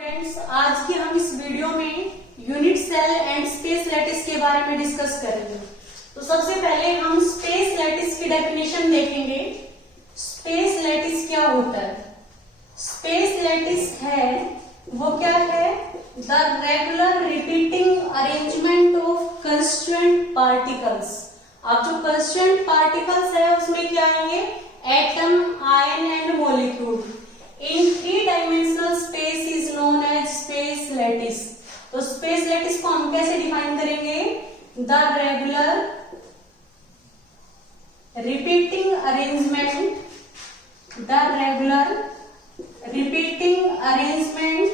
Friends, आज की हम इस वीडियो में unit cell and space lattice के बारे में डिस्कस करेंगे। तो सबसे पहले हम स्पेस लैटिस की डेफिनेशन देखेंगे। स्पेस लैटिस क्या होता है? स्पेस लैटिस है वो क्या है? The regular repeating arrangement of constituent particles. अब जो कंस्ट्रेंट पार्टिकल्स है उसमें क्या आएंगे? Atom, ion and molecule in 3 dimensional space is known as space lattice. तो स्पेस लैटिस को हम कैसे डिफाइन करेंगे? The regular repeating arrangement, the regular repeating arrangement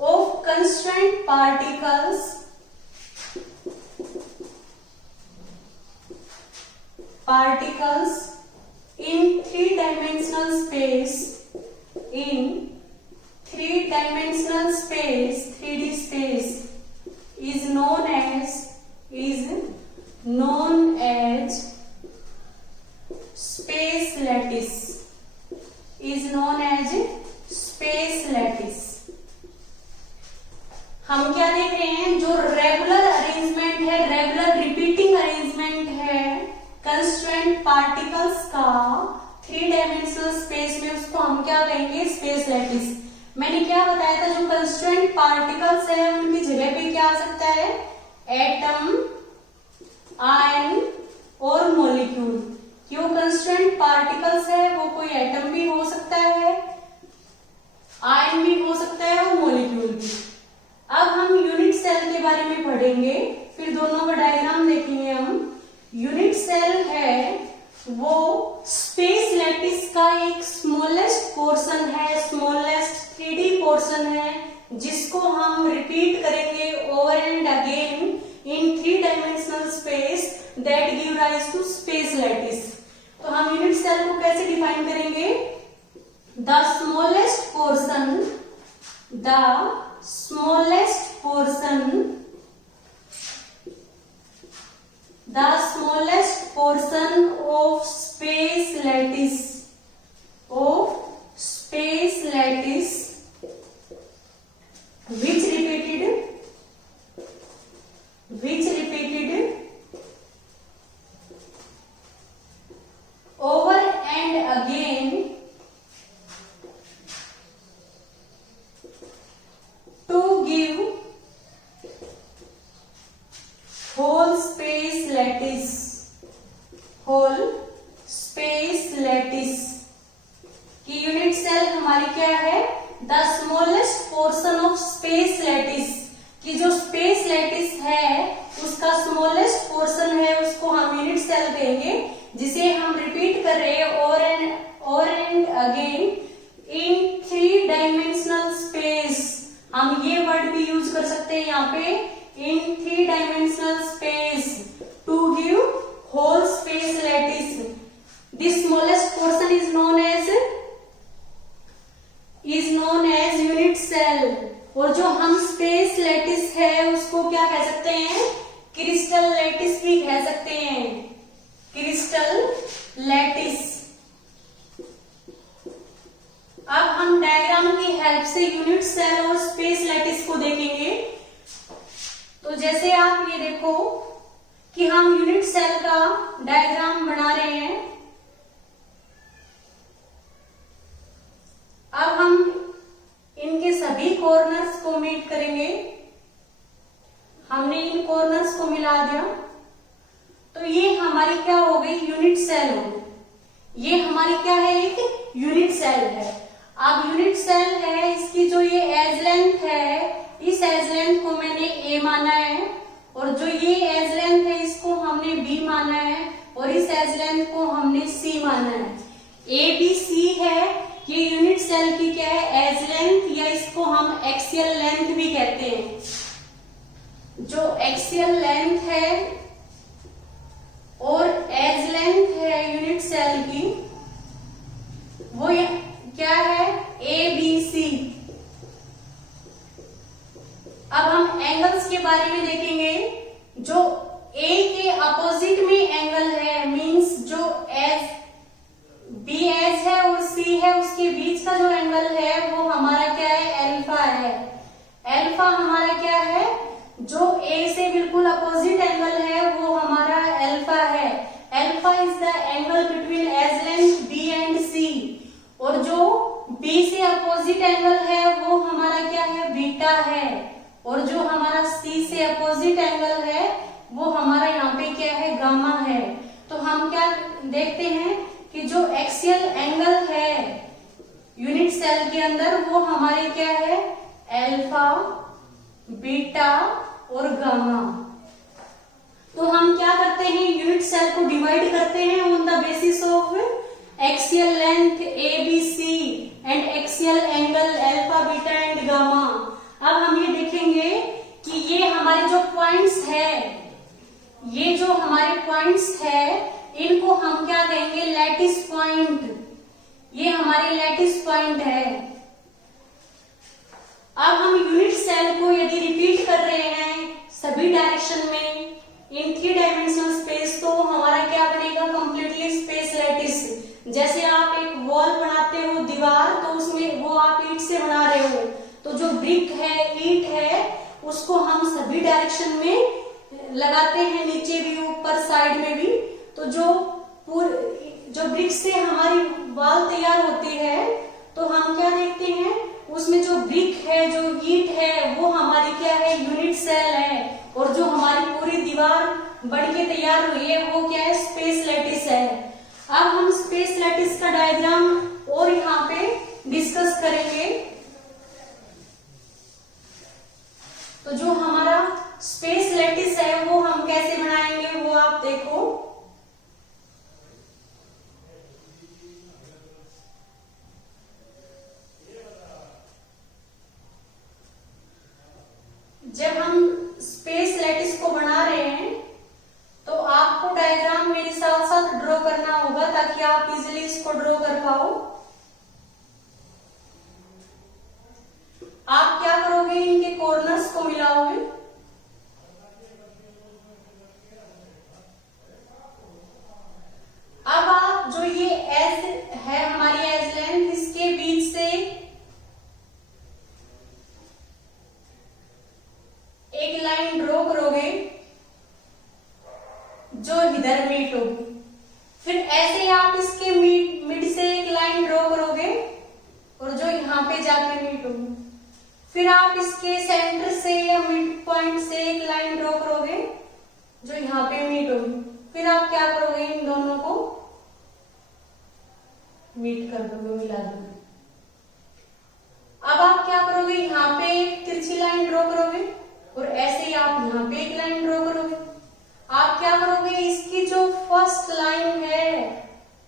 of constraint particles in 3-dimensional space, in 3-dimensional space, 3D space is known as space lattice, is known as space lattice। हम क्या देख रहे हैं? जो रेगुलर अरेंजमेंट है, regular repeating arrangement है constraint particles का 3 dimensional space में, उसको हम क्या कहेंगे? Space lattice. मैंने क्या बताया था? जो कंस्ट्रेंट पार्टिकल्स है उनकी जगह पे क्या आ सकता है? एटम, आयन और मॉलिक्यूल। क्यों? कंस्ट्रेंट पार्टिकल्स है वो कोई एटम भी हो सकता है, आयन भी हो सकता है और मॉलिक्यूल भी। अब हम यूनिट सेल के बारे में पढ़ेंगे, फिर दोनों का डायग्राम देखेंगे हम। यूनिट सेल है वो स्पेस लैटिस का एक स्मॉलेस्ट पोर्शन है, स्मॉलेस्ट 3D पोर्शन है, जिसको हम रिपीट करेंगे over and again in 3 dimensional space that give rise to space lattice. तो हम यूनिट सेल को कैसे डिफाइन करेंगे? The smallest portion, the smallest portion, the smallest portion of space lattice, which repeated over and again to give whole space lattice, की unit cell हमारी क्या है? The smallest portion of space lattice, की जो space lattice है उसका smallest portion है, उसको हम यूनिट सेल कहेंगे, जिसे हम रिपीट कर रहे हैं और and again in 3 dimensional space. हम ये वर्ड भी यूज कर सकते हैं यहाँ पे, in 3 dimensional space to give whole space lattice. This smallest portion is known as unit cell. और जो हम स्पेस लैटिस है उसको क्या कह सकते हैं? क्रिस्टल लैटिस भी कह सकते हैं, क्रिस्टल लैटिस। अब हम डायग्राम की हेल्प से यूनिट सेल और स्पेस लैटिस को देखेंगे। तो जैसे आप ये देखो कि हम यूनिट सेल का डायग्राम बना रहे हैं। अब हम इनके सभी कॉर्नर्स को मीट करेंगे। हमने इन कॉर्नर्स को मिला दिया तो ये हमारी क्या हो गई? यूनिट सेल हो गई। ये हमारी क्या है? एक यूनिट सेल है। अब यूनिट सेल है, इसकी जो ये एज लेंथ है, इस एज लेंथ को मैंने ए माना है, और जो ये एज लेंथ है इसको हमने बी माना है, और इस एज लेंथ को हमने सी माना है। ए बी सी है ये यूनिट सेल की क्या है? एज लेंथ, या इसको हम एक्सियल लेंथ भी कहते हैं। जो एक्सियल लेंथ है और एज लेंथ है यूनिट सेल की, वो क्या है? A B C. अब हम एंगल्स के बारे में देखेंगे। जो ए के अपोजिट में एंगल है, मींस जो एज बी है उसके बीच का जो एंगल है वो हमारा क्या है, अल्फा है। अल्फा हमारा क्या है, जो ए से बिल्कुल अपोजिट एंगल है वो हमारा अल्फा है। Alpha is the angle between edge length B and C, और जो बी से अपोजिट एंगल है वो हमारा क्या है, बीटा है, और जो हमारा सी से अपोजिट एंगल है वो हमारा यहाँ पे क्या है, गामा है। तो हम क्या देखते हैं कि जो एक्सियल एंगल है यूनिट सेल के अंदर वो हमारे क्या है, अल्फा, बीटा और गामा। तो हम क्या करते हैं, यूनिट सेल को डिवाइड करते हैं on the basis of axial length A B C and axial angle alpha, beta and gamma. अब हम ये देखेंगे कि ये हमारे जो पॉइंट्स है, ये जो हमारे पॉइंट्स है इनको हम क्या कहेंगे, लैटिस पॉइंट। ये हमारे लैटिस पॉइंट है। अब हम यूनिट सेल को यदि रिपीट कर रहे हैं सभी डायरेक्शन में इन 3 डायमेंशनल स्पेस, तो हमारा क्या बनेगा, कंप्लीटली स्पेस लैटिस। जैसे आप एक वॉल बनाते हो, दीवार, तो उसमें वो आप ईंट से बना रहे हो, तो जो ब्रिक है, ईंट है, उसको हम सभी डायरेक्शन में लगाते हैं, नीचे भी, ऊपर, साइड में भी। तो जो ब्रिक से हमारी वॉल तैयार होती है, तो हम क्या देखते हैं, उसमें जो ब्रिक है, जो ईंट है, वो हमारी क्या है, यूनिट सेल है, और जो हमारी पूरी दीवार बन के तैयार हुई है वो क्या है, स्पेस लैटिस है। अब हम स्पेस लैटिस का डायग्राम और यहाँ पे डिस्कस करेंगे। तो जो हमारा स्पेस लैटिस है वो हम कैसे बनाएंगे वो आप देखो। जब हम स्पेस लैटिस को बना रहे हैं तो आपको डायग्राम मेरे साथ साथ ड्रॉ करना होगा ताकि आप इजीली इसको ड्रॉ कर पाओ। आप क्या करोगे, इनके कॉर्नर्स को मिलाओगे। अब आप जो ये एज है हमारी एज लेंथ, इसके बीच से एक लाइन ड्रॉ करोगे जो इधर मीट होगी। फिर ऐसे ही आप इसके मिड से एक लाइन ड्रॉ करोगे और जो यहाँ पे जाके मीट होगी। फिर आप इसके सेंटर से या मिड पॉइंट से एक लाइन ड्रॉ करोगे जो यहाँ पे मीट होगी। फिर आप क्या करोगे, इन दोनों को मीट कर दोगे, मिला दोगे। अब आप क्या करोगे, यहाँ पे एक तिरछी लाइन ड्रॉ करोगे और ऐसे ही आप यहाँ पे एक लाइन ड्रॉ करोगे। आप क्या करोगे, इसकी जो फर्स्ट लाइन है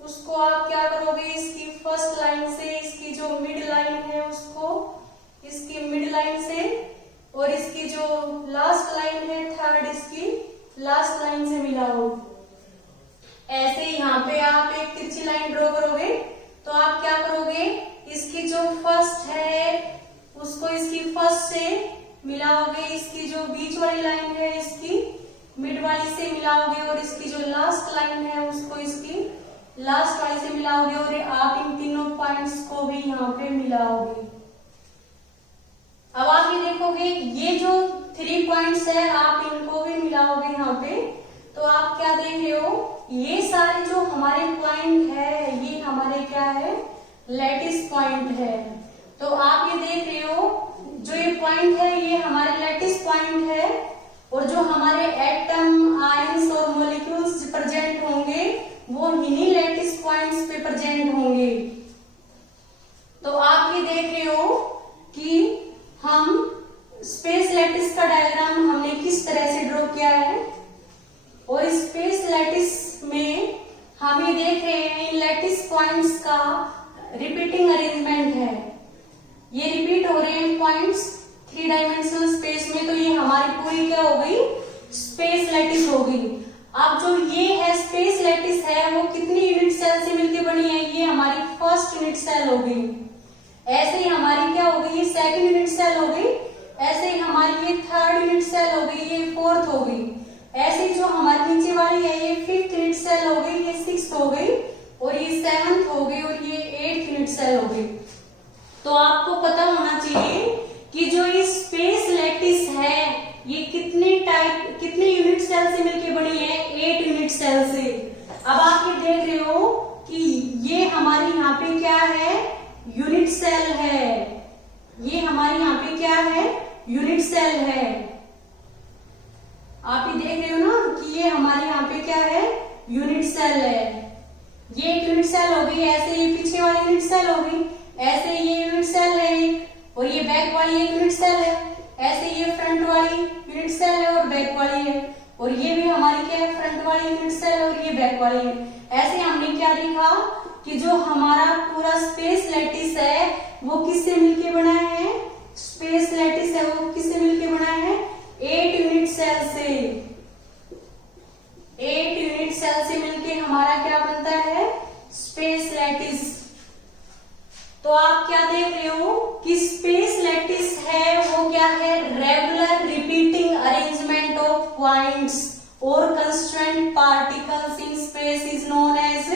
उसको आप क्या करोगे, इसकी फर्स्ट लाइन से इसकी जो मिड लाइन है उसको इसकी मिड लाइन से, और इसकी जो लास्ट लाइन है थर्ड, इसकी लास्ट लाइन से मिलाओगे। ऐसे यहाँ पे आप एक तिरछी लाइन ड्रॉ करोगे तो आप क्या करोगे, इसकी जो फर्स्ट है उसको इसकी फर्स्ट से मिलाओगे, इसकी जो बीच वाली लाइन है इसकी मिड वाली से मिलाओगे, और इसकी जो लास्ट लाइन है उसको इसकी लास्ट वाली से मिलाओगे, और आप इन तीनों पॉइंट्स को भी यहाँ पे मिलाओगे। अब आप ये देखोगे, ये जो 3 पॉइंट्स है आप इनको भी मिलाओगे यहाँ पे। तो आप क्या देख रहे हो, ये सारे जो हमारे पॉइंट है ये हमारे क्या है, लैटिस पॉइंट है। तो आप ये देख रहे हो, जो ये पॉइंट है ये हमारे लैटिस पॉइंट है, और जो हमारे एटम, आयंस और मॉलिक्यूल्स प्रेजेंट होंगे वो इन्हीं लैटिस पॉइंट्स पे प्रेजेंट होंगे। तो आप ये देख रहे हो कि हम स्पेस लैटिस का डायग्राम हमने किस तरह से ड्रॉ किया है, और स्पेस लैटिस में हम ये देख रहे हैं इन लैटिस पॉइंट्स का रिपीटिंग अरेंजमेंट है। ये रिपीट हो रहे हैं पॉइंट्स 3 डायमेंशनल स्पेस में। तो ये हमारी पूरी क्या हो गई, स्पेस लैटिस हो गई। अब जो ये है स्पेस लैटिस है वो कितनी यूनिट सेल से मिलकर बनी है, ये हमारी फर्स्ट यूनिट सेल हो गई। ऐसे ही हमारी क्या हो गई, सेकंड यूनिट सेल हो गई। ऐसे ही हमारी ये थर्ड यूनिट सेल हो गई, ये फोर्थ हो गई। ऐसे जो हमारी नीचे वाली है ये 5th यूनिट सेल हो गई, ये 6th हो गई, और ये 7th हो गई, और ये 8th यूनिट सेल सेल हो गई। तो आपको पता होना चाहिए कि जो ये स्पेस लैटिस है ये कितने यूनिट सेल से मिलके बनी है, 8 यूनिट सेल से। अब आप ये देख रहे हो कि ये हमारी यहाँ पे क्या है, यूनिट सेल है। ये हमारी यहाँ पे क्या है, यूनिट सेल है। आप ये देख रहे हो ना कि ये हमारे यहाँ पे क्या है, यूनिट सेल है। ये एक यूनिट सेल हो गई, ऐसे ये पीछे वाली यूनिट सेल हो गई, ऐसे ये यूनिट सेल है, और ये बैक वाली एक यूनिट सेल है, ऐसे ये फ्रंट वाली यूनिट सेल है और बैक वाली है, और ये भी हमारी क्या है, फ्रंट वाली यूनिट सेल है और ये बैक वाली है। ऐसे हमने क्या देखा कि जो हमारा पूरा स्पेस लैटिस है वो किससे मिलके बना है, स्पेस लैटिस है वो किससे मिलके बना है, 8 यूनिट सेल से। 8 यूनिट सेल से मिलके हमारा क्या बनता है, स्पेस लैटिस। तो आप क्या देख रहे हो कि स्पेस लैटिस है वो क्या है, regular repeating arrangement of points और constituent particles in space is known as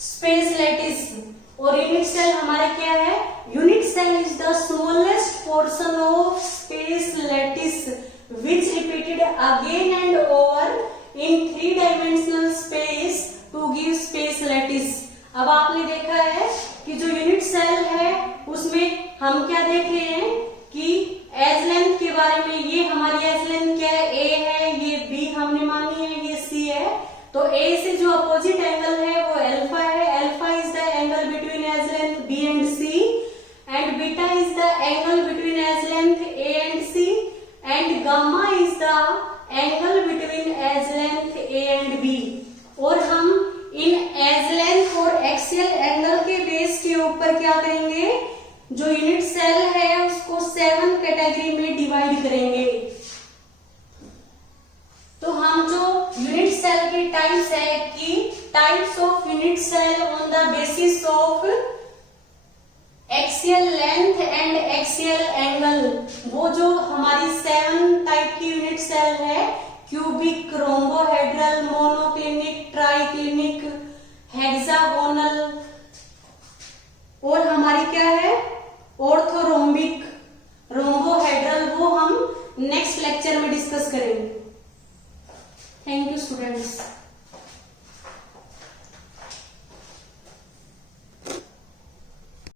space lattice. और यूनिट सेल हमारे क्या है, unit cell is the smallest portion of space lattice which repeated again and over in 3 dimensional space to give space lattice. अब आपने देखा है कि जो यूनिट सेल है उसमें हम क्या देख रहे हैं कि एज लेंथ के बारे में, ये हमारी एज लेंथ क्या है, ए है, ये बी हमने मानी है, ये सी है। तो ए से जो अपोजिट एंगल है वो अल्फा है। Alpha is the angle between edge length B and C, and beta is the angle between edge length A and C, and gamma is the angle between edge length A and B. और हम इन edge length और axial angle के base के ऊपर क्या करेंगे, जो यूनिट सेल है उसको 7 कैटेगरी में डिवाइड करेंगे। तो हम जो यूनिट सेल के टाइप्स है कि types of unit cell on the basis of axial length and axial angle, वो जो हमारी 7 टाइप की यूनिट सेल है, cubic, rhombohedral, monoclinic, triclinic, hexagonal, और हमारी क्या है ऑर्थोरोम्बिक, रोम्बोहेड्रल, वो हम नेक्स्ट लेक्चर में डिस्कस करेंगे। Thank you students.